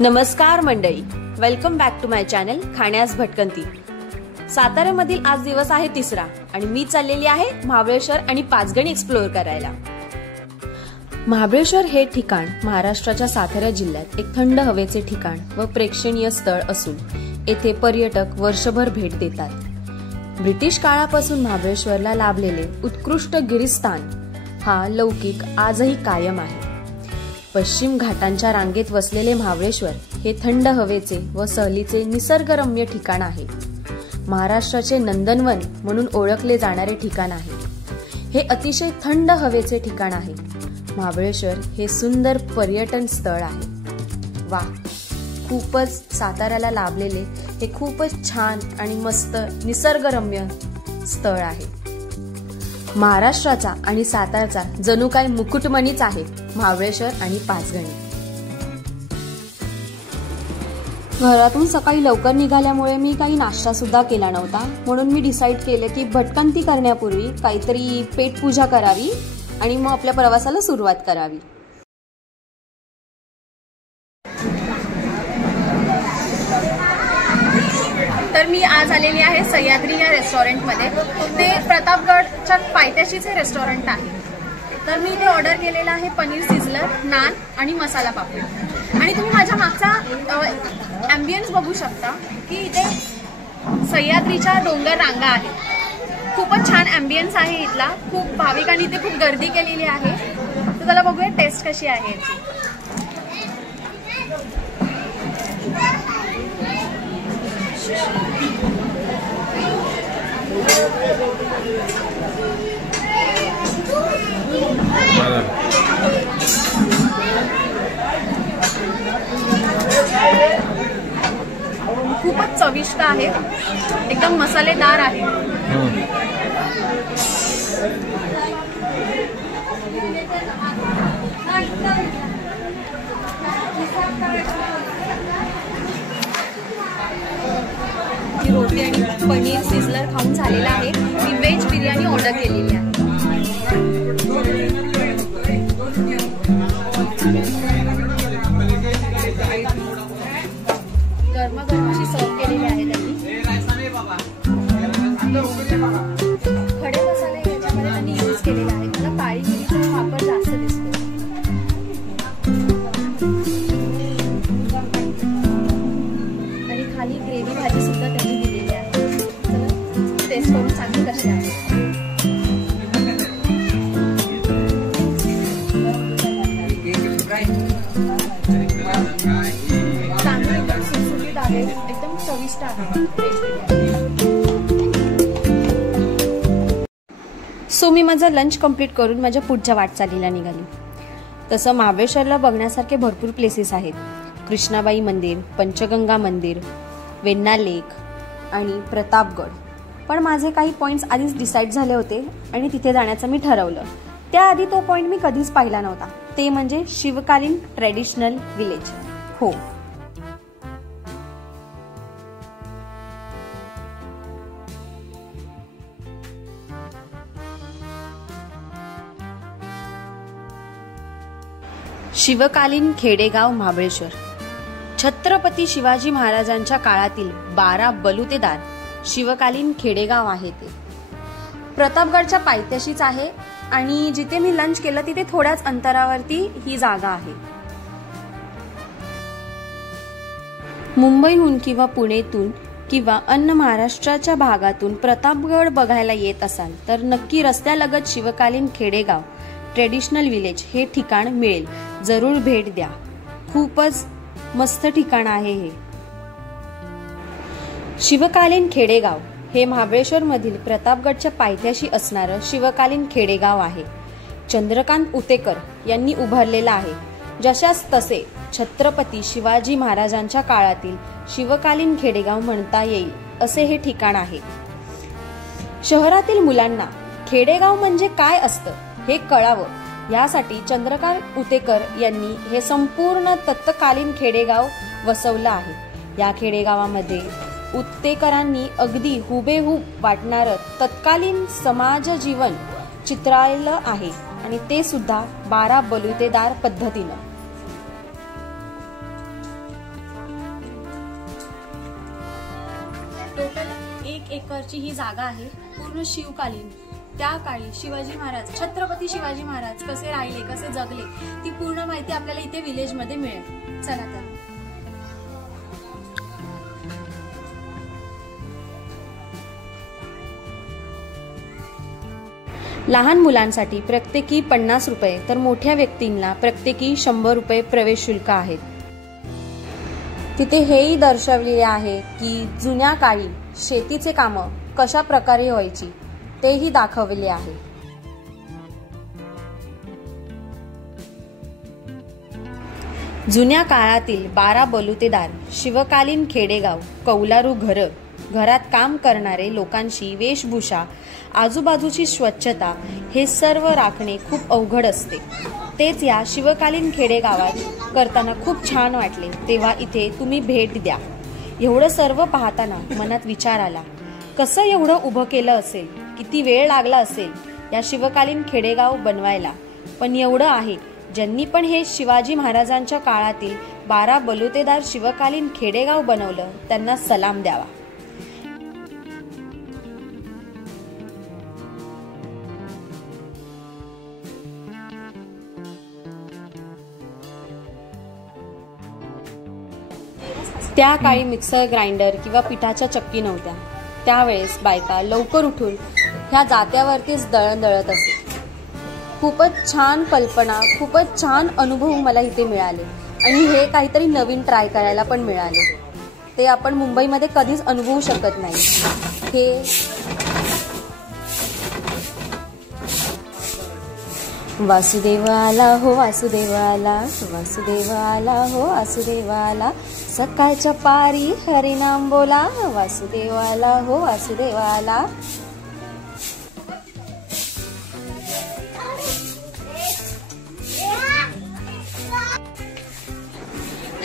नमस्कार मंडळी, welcome back to my channel खाण्यास भटकंती। साताऱ्यामधील आज दिवस आहे तिसरा आणि मी चाललेली आहे महाबळेश्वर आणि पाचगणी एक्सप्लोअर करायला। महाबळेश्वर हे ठिकाण महाराष्ट्राच्या सातारा जिल्ह्यात एक थंड हवेचे ठिकाण व प्रेक्षणीय स्थळ असून येथे पर्यटक वर्षभर भेट देतात। ब्रिटिश काळापासून महाबळेश्वरला लाभलेले उत्कृष्ट गिरिस्थान हा लौकिक आजही कायम आहे। पश्चिम घाटांच्या रांगेत वसलेले महाबळेश्वर हे थंड हवेचे व सहलीचे निसर्गरम्य ठिकाण आहे। महाराष्ट्राचे नंदनवन म्हणून ओळखले जाणारे ठिकाण आहे। हे अतिशय थंड हवेचे ठिकाण आहे। महाबळेश्वर हे सुंदर पर्यटन स्थळ आहे। वा, खूपच साताऱ्याला लाभलेले हे खूपच छान आणि मस्त निसर्गरम्य स्थळ आहे। महाराष्ट्राचा आणि सातारचा जणू काय मुकुटमणीच आहे महाबळेश्वर आणि पाचगणी। घरातून सकाळी लवकर निघाल्यामुळे मी काही नाश्ता सुद्धा केला नव्हता, म्हणून मी डिसाईड केलं की भटकंती करण्यापूर्वी काहीतरी पेटपूजा करावी आणि मग आपल्या प्रवासाला सुरुवात करावी। तर मी आज आलेली आहे सह्याद्री या रेस्टॉरंटमध्ये। ते प्रतापगडच्या पायथ्याशीच हे रेस्टॉरंट आहे। तर मी इथे ऑर्डर केलेला आहे पनीर सिझलर, नान आणि मसाला पापड। आणि तुम्ही माझ्या मागचा ॲम्बियन्स बघू शकता की इथे सह्याद्रीच्या डोंगर रांगा आहेत। खूपच छान ॲम्बियन्स आहे इथला। खूप भाविकांनी इथे खूप गर्दी केलेली आहे। तर चला बघूया टेस्ट कशी आहे याची। खूपच चविष्ट आहे, एकदम मसालेदार आहे। रोटी आणि पनीर सिझलर खाऊन झालेला आहे। मी व्हेज बिर्याणी ऑर्डर केलेली आहे। गरमागरम अशी सर्व केलेली आहे त्यांनी। खडे मसाले याच्यामध्ये त्यांनी यूज केलेला आहे। मला काळी मिरीचा वापर जास्त दिसतो। आणि खाली ग्रेव्ही भाजी सुद्धा त्यांनी दिलेली आहे। चला टेस्ट करून सांगू कशी आहे। एकदम चविष्ट आहे। सो मी माझा लंच कंप्लीट करून माझ्या पुढच्या वाटचालीला निघाली। तसं महाबळेश्वरला बघण्यासारखे भरपूर प्लेसेस आहेत। कृष्णाबाई मंदिर, पंचगंगा मंदिर, वेण्णा लेक आणि प्रतापगड। पण माझे काही पॉइंट्स आधीच डिसाईड झाले होते आणि तिथे जाण्याचं मी ठरवलं। त्याआधी तो पॉइंट मी कधीच पाहिला नव्हता, ते म्हणजे शिवकालीन ट्रेडिशनल विलेज। हो, शिवकालीन खेडेगाव महाबळेश्वर छत्रपती शिवाजी महाराजांच्या काळातील 12 बलुतेदार शिवकालीन खेडेगाव आहे। ते प्रतापगडच्या पायथ्याशीच आहे आणि जिथे मी लंच केलं तिथे थोड्याच अंतरावरती ही जागा आहे। मुंबईहून किंवा पुणेतून किंवा अन्य महाराष्ट्राच्या भागातून प्रतापगड बघायला येत असाल तर नक्की रस्त्यालगत शिवकालीन खेडेगाव ट्रेडिशनल विलेज हे ठिकाण मिळेल। जरूर भेट द्या, खूपच मस्त ठिकाण आहे हे। शिवकालीन खेडेगाव हे महाबळेश्वर मधील प्रतापगडच्या पायथ्याशी असणारं शिवकालीन खेडेगाव आहे। चंद्रकांत उतेकर यांनी उभारलेलं आहे। जशास तसे छत्रपती शिवाजी महाराजांच्या काळातील शिवकालीन खेडेगाव म्हणता येईल असे हे ठिकाण आहे। शहरातील मुलांना खेडेगाव म्हणजे काय असतं हे कळावं यासाठी चंद्रकांत उतेकर यांनी हे संपूर्ण तत्कालीन खेडेगाव वसवलं आहे। या खेडेगावामध्ये उतेकरांनी अगदी हुबेहूब वाटणारं तत्कालीन समाज जीवन चित्रायलं आहे आणि ते सुद्धा 12 बलुतेदार पद्धतीनं। एकरची ही जागा आहे, पूर्ण शिवकालीन. त्या काळी शिवाजी महाराज, छत्रपती शिवाजी महाराज कसे राहिले, कसे जगले, ती पूर्ण माहिती आपल्याला इथे विलेज मध्ये मिळेल. चला तर. लहान मुलांसाठी प्रत्येकी 50 रुपये तर मोठ्या व्यक्तींना प्रत्येकी 100 रुपये प्रवेश शुल्क आहेत. तिथे हेही दर्शवलेले आहे की जुन्या काळी शेतीचे कामं कशा प्रकारे व्हायची तेही दाखवले आहे. जुन्या काळातील 12 बलुतेदार, शिवकालीन खेडेगाव, कौलारू घरं, घरात काम करणारे लोकांची वेशभूषा, आजूबाजूची स्वच्छता हे सर्व राखणे खूप अवघड असते. तेच या शिवकालीन खेडेगावात करताना खूप छान वाटले. तेव्हा इथे तुम्ही भेट द्या. एवढं सर्व पाहताना मनात विचार आला, कसं एवढं उभं केलं असेल, किती वेळ लागला असेल या शिवकालीन खेडेगाव बनवायला. पण एवढं आहे, ज्यांनी पण हे शिवाजी महाराजांच्या काळातील 12 बलुतेदार शिवकालीन खेडेगाव बनवलं त्यांना सलाम द्यावा. त्या काळी मिक्सर ग्राइंडर किंवा पिठाच्या चक्की नव्हत्या. त्यावेळेस बायका लवकर उठून ह्या जात्यावरतीच दळण दळत असे. खूपच छान कल्पना, खूपच छान अनुभव मला इथे मिळाले आणि हे काहीतरी नवीन ट्राय करायला पण मिळाले. ते आपण मुंबईमध्ये कधीच अनुभवू शकत नाही. हे वासुदेव आला हो, वासुदेव आला, वासुदेव आला हो, वासुदेव आला, सकाळच्या पारी हरिनाम बोला, वासुदेव आला हो, वासुदेव आला.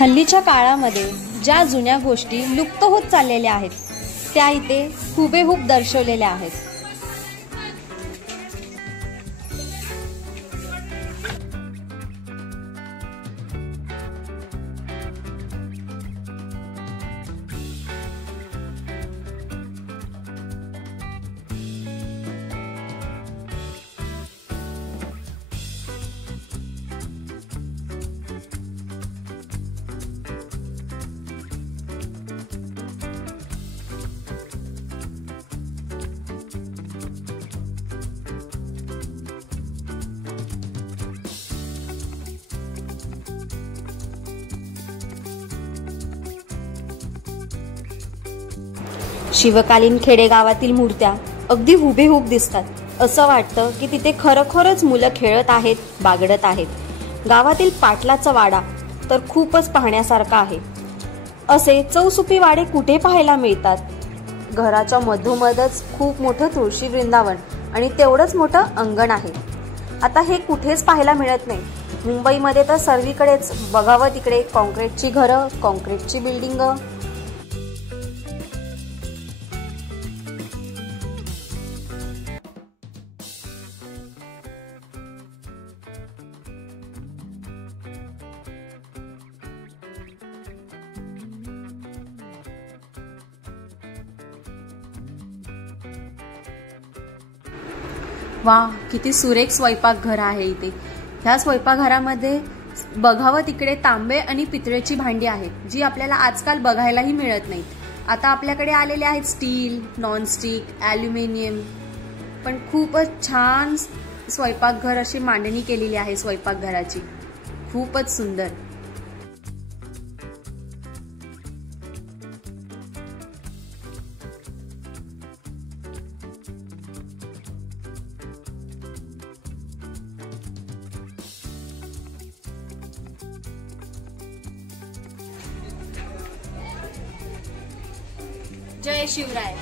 हल्लीच्या काळामध्ये ज्या जुन्या गोष्टी लुप्त होत चाललेल्या आहेत त्या इथे हुबेहूब दर्शवलेल्या आहेत. शिवकालीन खेडेगावातील मूर्त्या अगदी हुबेहूब दिसतात. असं वाटतं की तिथे खरोखरच मुलं खेळत आहेत, बागडत आहेत. गावातील पाटलाचा वाडा तर खूपच पाहण्यासारखा आहे. असे चौसुपी वाडे कुठे पाहायला मिळतात? घराच्या मधोमधच खूप मोठं तुळशी वृंदावन आणि तेवढंच मोठं अंगण आहे. आता हे कुठेच पाहायला मिळत नाही. मुंबईमध्ये तर सर्वीकडेच बघावं तिकडे कॉन्क्रीटची घरं, कॉन्क्रीटची बिल्डिंग. वा, किती सुरेख स्वयंपाकघर आहे इथे. ह्या स्वयंपाकघरामध्ये बघावं तिकडे तांबे आणि पितळेची भांडी आहेत, जी आपल्याला आजकाल बघायलाही मिळत नाहीत. आता आपल्याकडे आलेले आहेत स्टील, नॉनस्टिक, ॲल्युमिनियम. पण खूपच छान स्वयंपाकघर अशी मांडणी केलेली आहे स्वयंपाकघराची. खूपच सुंदर. जय शिवराय.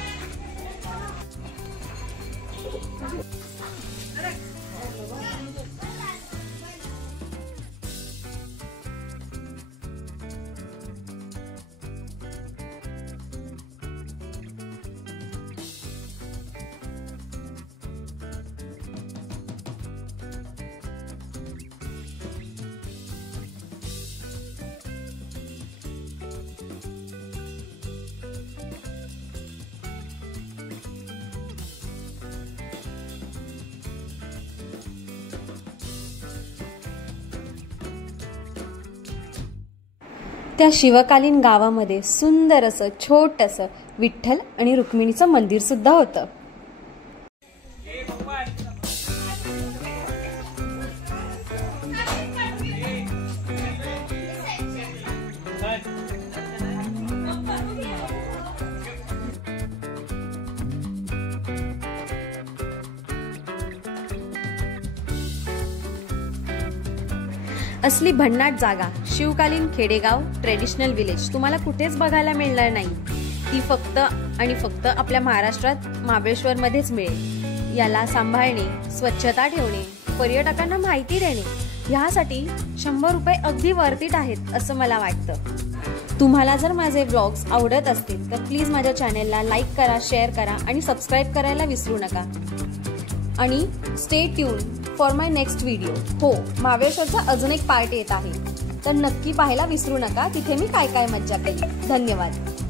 त्या शिवकालीन गावामध्ये सुंदर असं छोटंसं विठ्ठल आणि रुक्मिणीचं मंदिर सुद्धा होतं. असली भन्नाट जागा, शिवकालीन खेडेगाव, ट्रेडिशनल विलेज तुम्हाला कुठेच बघायला मिळणार नाही. ती फक्त आणि फक्त आपल्या महाराष्ट्रात महाबळेश्वरमध्येच मिळेल. याला सांभाळणे, स्वच्छता ठेवणे, पर्यटकांना माहिती देणे ह्यासाठी 100 रुपये अगदी वर्थ इट आहेत असं मला वाटतं. तुम्हाला जर माझे व्लॉग्स आवडत असतील तर प्लीज माझ्या चॅनेलला लाईक करा, शेअर करा आणि सबस्क्राईब करायला विसरू नका. आणि stay tune for my next video. हो, महाबळेश्वरचा अजून एक पार्ट येत आहे, तर नक्की पाहायला विसरू नका. तिथे मी काय काय मज्जा केली. धन्यवाद.